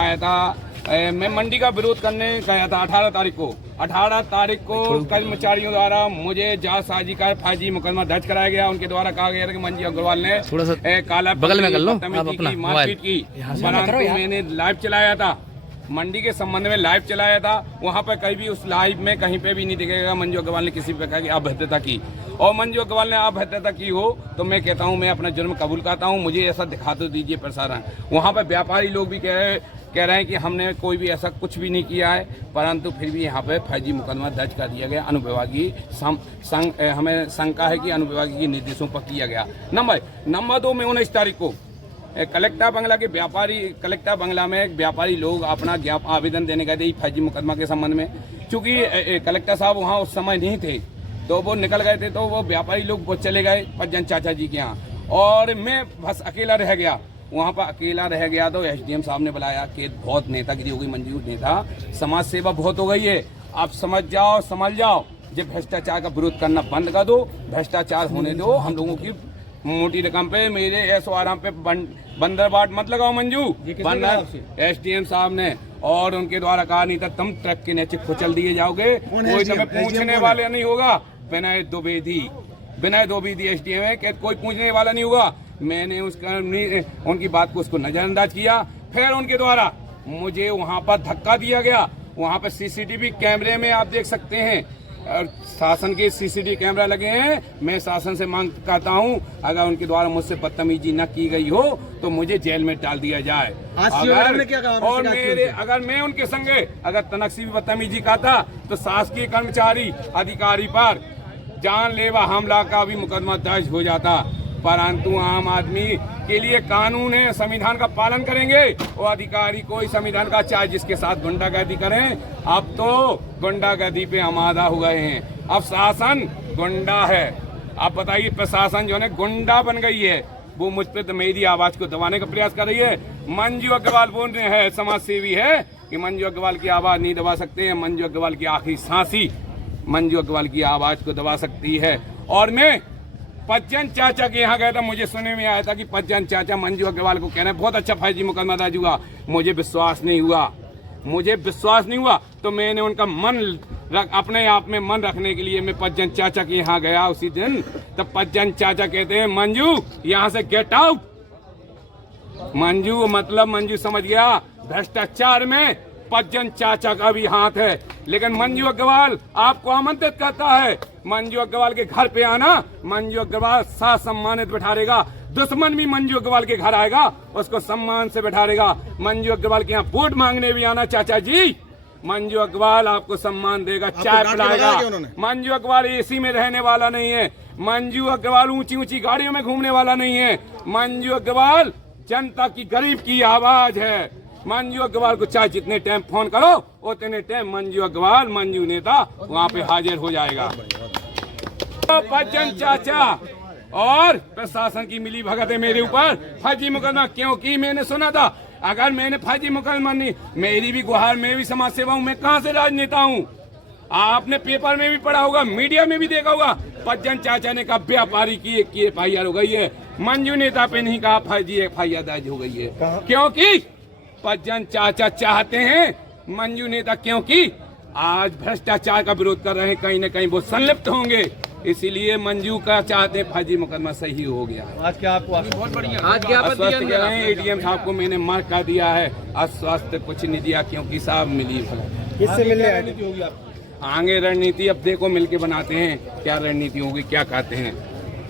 आया था। मैं मंडी का विरोध करने गया था 18 तारीख को कर्मचारियों द्वारा मुझे जालसाजी का फर्जी मुकदमा दर्ज कराया गया। उनके द्वारा कहा गया था कि मंजू अग्रवाल ने काला बगल में कर लो मारपीट की। परंतु मैंने लाइव चलाया था, मंडी के संबंध में लाइव चलाया था। वहां पर कहीं भी उस लाइव में कहीं पे भी नहीं दिखेगा मंजू अग्रवाल ने किसी प्रकार की अभद्रता की। और मंजू अग्रवाल ने अभद्रता की हो तो मैं कहता हूं मैं अपना जुर्म कबूल करता हूं, मुझे ऐसा दिखा तो दीजिए प्रसारण। वहां पर व्यापारी लोग भी कह रहे हैं कि हमने कोई भी ऐसा कुछ भी नहीं किया है, परंतु फिर भी यहाँ पे फर्जी मुकदमा दर्ज कर दिया गया। अनुविभागीय हमें शंका है कि अनुविभागीय के निर्देशों पर किया गया। नंबर 2 में 19 तारीख को कलेक्टर बंगला में एक व्यापारी लोग अपना आवेदन देने गए थे फर्जी मुकदमा के संबंध में। चूंकि कलेक्टर साहब वहाँ उस समय नहीं थे तो वो निकल गए थे, तो वो व्यापारी लोग वो चले गए पज्जन चाचा जी के यहाँ और मैं बस अकेला रह गया। वहाँ पर अकेला रह गया तो एसडीएम साहब ने बुलाया कि बहुत नेतागिरी हो गई, मंजूर नेता समाज सेवा बहुत हो गई है, आप समझ जाओ जब भ्रष्टाचार का विरोध करना बंद कर दो, भ्रष्टाचार होने दो, हम लोगों की मोटी रकम पे मेरे एसओआरएम पे बंदरबाट मत लगाओ मंजू। एसडीएम साहब ने और उनके द्वारा कहा नहीं था तुम ट्रक के नीचे खुचल दिए जाओगे, कोई तुम्हें पूछने वाले नहीं होगा। विनय द्विवेदी एसडीएम है कि कोई पूछने वाला नहीं होगा। मैंने उनकी बात को उसको नजरअंदाज किया। फिर उनके द्वारा मुझे वहां पर धक्का दिया गया। वहां पर सीसीटीवी कैमरे में आप देख सकते हैं, शासन के सीसीटीवी कैमरा लगे हैं। मैं शासन से मांग करता हूं अगर उनके द्वारा मुझसे बदतमीजी न की गई हो तो मुझे जेल में डाल दिया जाए। अगर मैं उनके संगे अगर तनकसी भी बदतमीजी का था तो शासकीय कर्मचारी अधिकारी पर जानलेवा हमला का भी मुकदमा दर्ज हो जाता। परंतु आम आदमी के लिए कानून है, संविधान का पालन करेंगे। वो अधिकारी कोई संविधान का चाहे जिसके साथ गुंडागर्दी करें। अब तो गुंडागर्दी पे आमादा हो गए हैं, अब शासन गुंडा है। आप बताइए प्रशासन जो है गुंडा बन गई है, वो मुझ पे तो मेरी आवाज को दबाने का प्रयास कर रही है। मंजू अग्रवाल बोल रहे हैं, समाज सेवी है कि मंजू अग्रवाल की आवाज नहीं दबा सकते हैं। मंजू अग्रवाल की आखिरी सांसी मंजू अग्रवाल की आवाज को दबा सकती है। और मैं पज्जन चाचा के यहाँ गया था, मुझे सुनने में आया था कि पज्जन चाचा मंजू अग्रवाल को कहना बहुत अच्छा फर्जी मुकदमा दर्ज हुआ। मुझे विश्वास नहीं हुआ तो मैंने उनका अपने आप में मन रखने के लिए मैं पज्जन चाचा के यहाँ गया उसी दिन। तब पज्जन चाचा कहते हैं मंजू यहाँ से गेट आउट। मंजू समझ गया भ्रष्टाचार में पज्जन चाचा का भी हाथ है। लेकिन मंजू अग्रवाल आपको आमंत्रित करता है मंजू अग्रवाल के घर पे आना। मंजू अग्रवाल साथ सम्मानित बैठाएगा, दुश्मन भी मंजू अग्रवाल के घर आएगा उसको सम्मान से बैठाएगा। मंजू अग्रवाल के यहाँ वोट मांगने भी आना चाचा जी। मंजू अग्रवाल आपको सम्मान देगा, चाय पिलाएगा। मंजू अग्रवाल एसी में रहने वाला नहीं है। मंजू अग्रवाल ऊंची गाड़ियों में घूमने वाला नहीं है। मंजू अग्रवाल जनता की गरीब की आवाज है। मंजू अग्रवाल को चाहे जितने टाइम फोन करो उतने टाइम मंजू अग्रवाल मंजू नेता वहाँ पे हाजिर हो जाएगा। पज्जन चाचा और प्रशासन की मिली भगत है मेरे ऊपर फर्जी मुकदमा क्योंकि मैंने सुना था अगर मैंने फर्जी मुकदमा नहीं, मेरी भी गुहार, मैं भी समाज सेवा हूँ, मैं कहाँ से राजनेता हूँ। आपने पेपर में भी पढ़ा होगा, मीडिया में भी देखा होगा, पज्जन चाचा ने कहा व्यापारी की FIR हो गई है, मंजू नेता पे नहीं कहा फर्जी FIR दर्ज हो गई है। क्योंकि पज्जन चाचा चाहते हैं मंजू नेता, क्योंकि आज भ्रष्टाचार का विरोध कर रहे हैं, कहीं न कहीं वो संलिप्त होंगे, इसीलिए मंजू का चाहते हैं फर्जी मुकदमा सही हो गया। आज क्या आपको बहुत बढ़िया आश्वस्त कर रहे हैं ADM साहब को मैंने मार्क कर दिया है, आश्वस्त कुछ नहीं दिया क्योंकि साहब मिली किससे मिलने रणनीति होगी आप आगे रणनीति अब देखो मिलके बनाते हैं क्या रणनीति होगी, क्या कहते हैं।